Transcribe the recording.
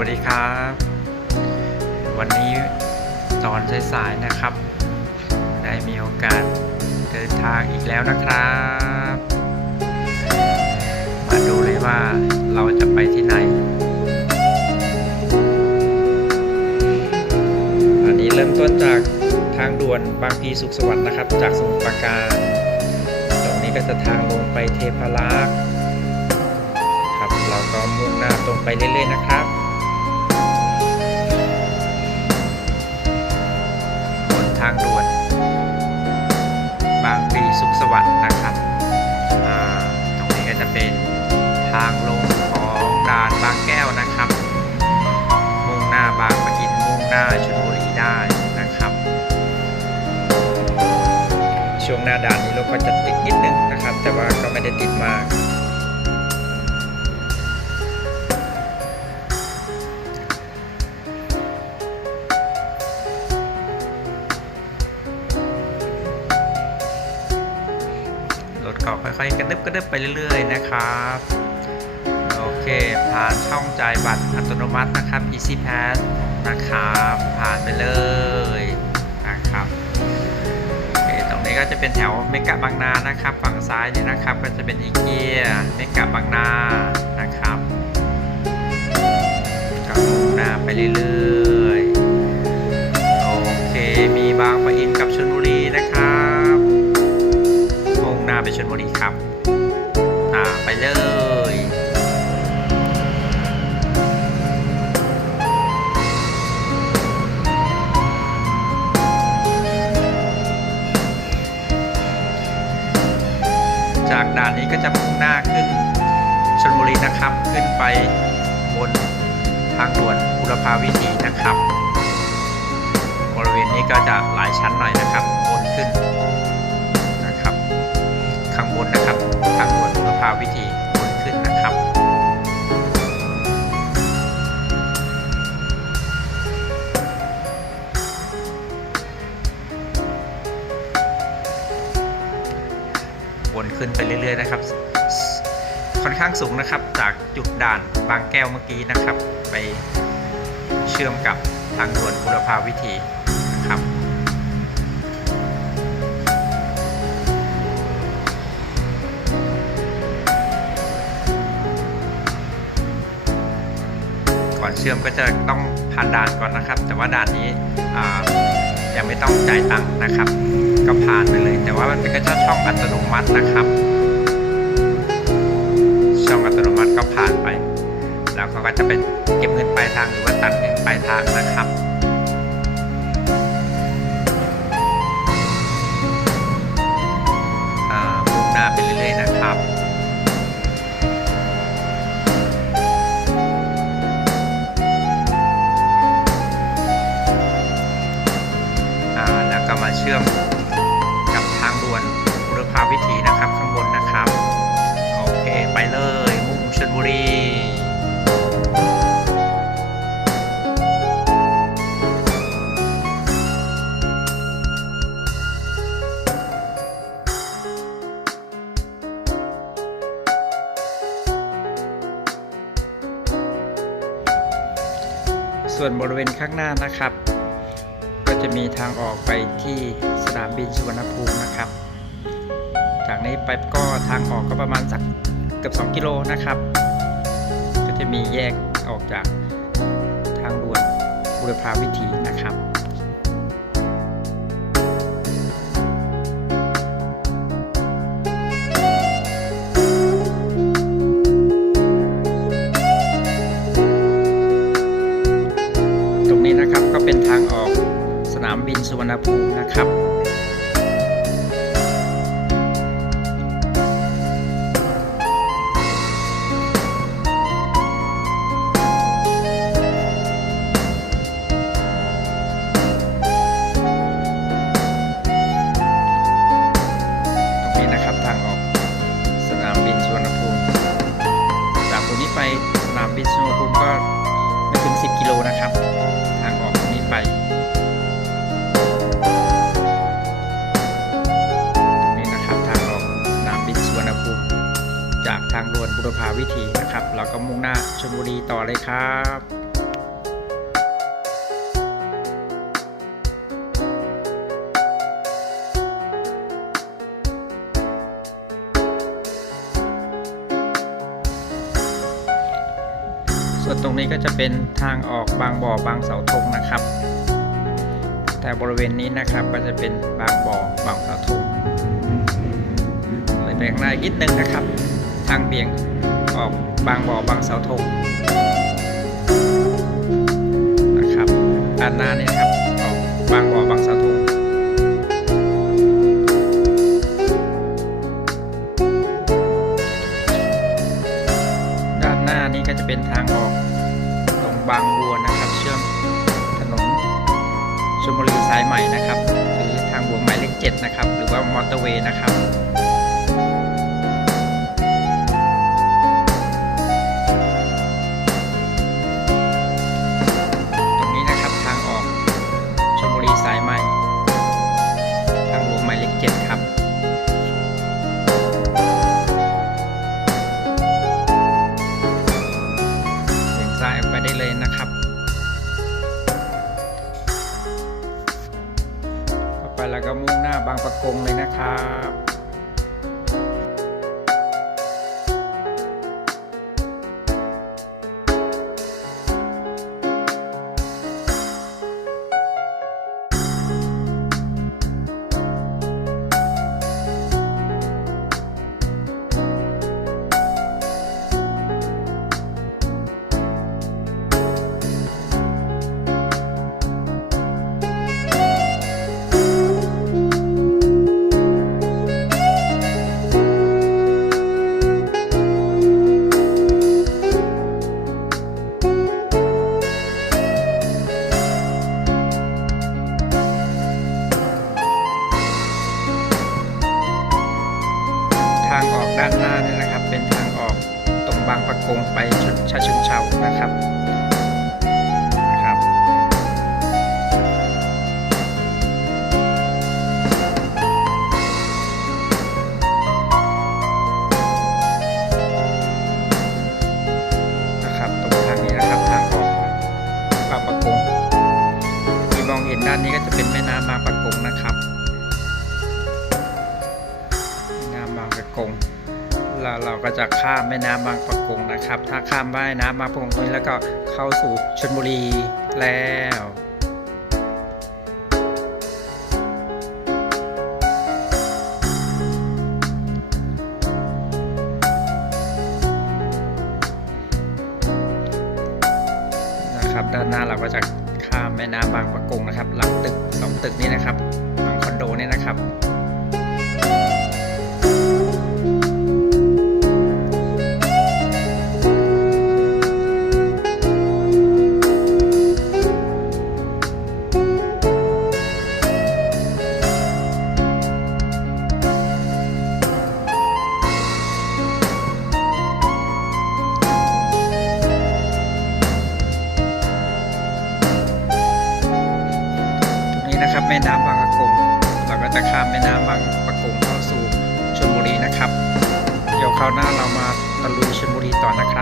วัสดีครับ วันนี้ตอนสายๆนะครับ ได้มีโอกาสเดินทางอีกแล้วนะครับ มาดูเลยว่าเราจะไปที่ไหนอันนี้เริ่มต้นจากทางด่วนบางพลีสุขสวัสดิ์นะครับ จากสมุทรปราการ ตรงนี้ก็จะทางลงไปเทพารักษ์ครับ เราก็มุ่งหน้าตรงไปเรื่อยๆนะครับ ทางลงของด่านบางแก้วนะครับ มุ่งหน้าบางปะอินมุ่งหน้าชลบุรีได้นะครับ ช่วงหน้าด่านนี้รถก็จะติดนิดนึงนะครับ แต่ว่าก็ไม่ได้ติดมากรถก็ค่อยๆกระดึบกระดึบไปเรื่อยๆนะครับ เค ผ่านช่องจ่ายบัตรอัตโนมัตินะครับ Easy Pass นะครับ ผ่านไปเลยนะครับตรงนี้ก็จะเป็นแถวเมกะบางนานะครับ ฝั่งซ้ายเนี่ยนะครับ ก็จะเป็นอีเกียเมกะบางนานะครับก็มุ่งหน้าไปเรื่อย ด่านนี้ก็จะมุ่งหน้าขึ้นชลบุรีนะครับ ขึ้นไปบนทางด่วนบุรพาวิถีนะครับ บริเวณนี้ก็จะหลายชั้นหน่อยนะครับบนขึ้นนะครับ ข้างบนนะครับ ทางด่วนบุรพาวิถี วนขึ้นไปเรื่อยๆนะครับ ค่อนข้างสูงนะครับ จากจุดด่านบางแก้วเมื่อกี้นะครับ ไปเชื่อมกับทางด่วนบุรพาวิถีนะครับก่อนเชื่อมก็จะต้องผ่านด่านก่อนนะครับ แต่ว่าด่านนี้ยังไม่ต้องจ่ายตังค์นะครับ ก็ผ่านไปเลย แต่ว่ามันเป็นกระเจาช่องอัตโนมัตินะครับ ช่องอัตโนมัติก็ผ่านไป แล้วเขาก็จะเป็นเก็บเงินปลายทางหรือว่าตัดเงินปลายทางนะครับมุ่งหน้าไปเรื่อยๆนะครับ ส่วนบริเวณข้างหน้านะครับ ก็จะมีทางออกไปที่สนามบินสุวรรณภูมินะครับ จากนี้ไปก็ทางออกก็ประมาณสักเกือบ 2 กิโลนะครับ ก็จะมีแยกออกจากทางด่วนบุรพาวิถี นามบินสุวรรณภูมินะครับ ภาวิถีนะครับ แล้วก็มุ่งหน้าชลบุรีต่อเลยครับส่วนตรงนี้ก็จะเป็นทางออกบางบ่อบางเสาธงนะครับ แต่บริเวณนี้นะครับก็จะเป็นบางบ่อบางเสาธงเลยแบ่งหน้าอีกนิดนึงนะครับ ทางเบี่ยงออกบางบ่อบางเสาธงนะครับด้านหน้านี่นะครับออกบางบ่อบางเสาธงด้านหน้านี้ก็จะเป็นทางออกตรงบางบัวนะครับ เชื่อมถนนชลบุรีสายใหม่นะครับ หรือทางหลวงหมายเลขเจ็ดนะครับ หรือว่ามอเตอร์เวย์นะครับ เลยนะครับ ต่อไปเราก็มุ่งหน้าบางประกงเลยนะครับ รงไปชาชิงเชานะครับนะครับ นะครับ ตรงทางนี้นะครับทางออกบางประกงที่มองเห็นด้านนี้ก็จะเป็นแม่น้ำบางปะกงนะครับแม่น้ำบางปะกง เราเราก็จะข้ามแม่น้ำบางประกงนะครับ ถ้าข้ามแม่น้ำบางประกงนี้แล้วก็เข้าสู่ชลบุรีแล้วนะครับด้านหน้าเราก็จะข้ามแม่น้ำบางประกงนะครับ หลังตึกสองตึกนี้นะครับหลังคอนโดนี่นะครับ ม่น้ำบางประกง เราก็จะข้ามแม่น้ำบางประกงเข้าสู่ชลบุรีนะครับ เดี๋ยวคราวหน้าเรามาตะลุยชลบุรีต่อนะครับ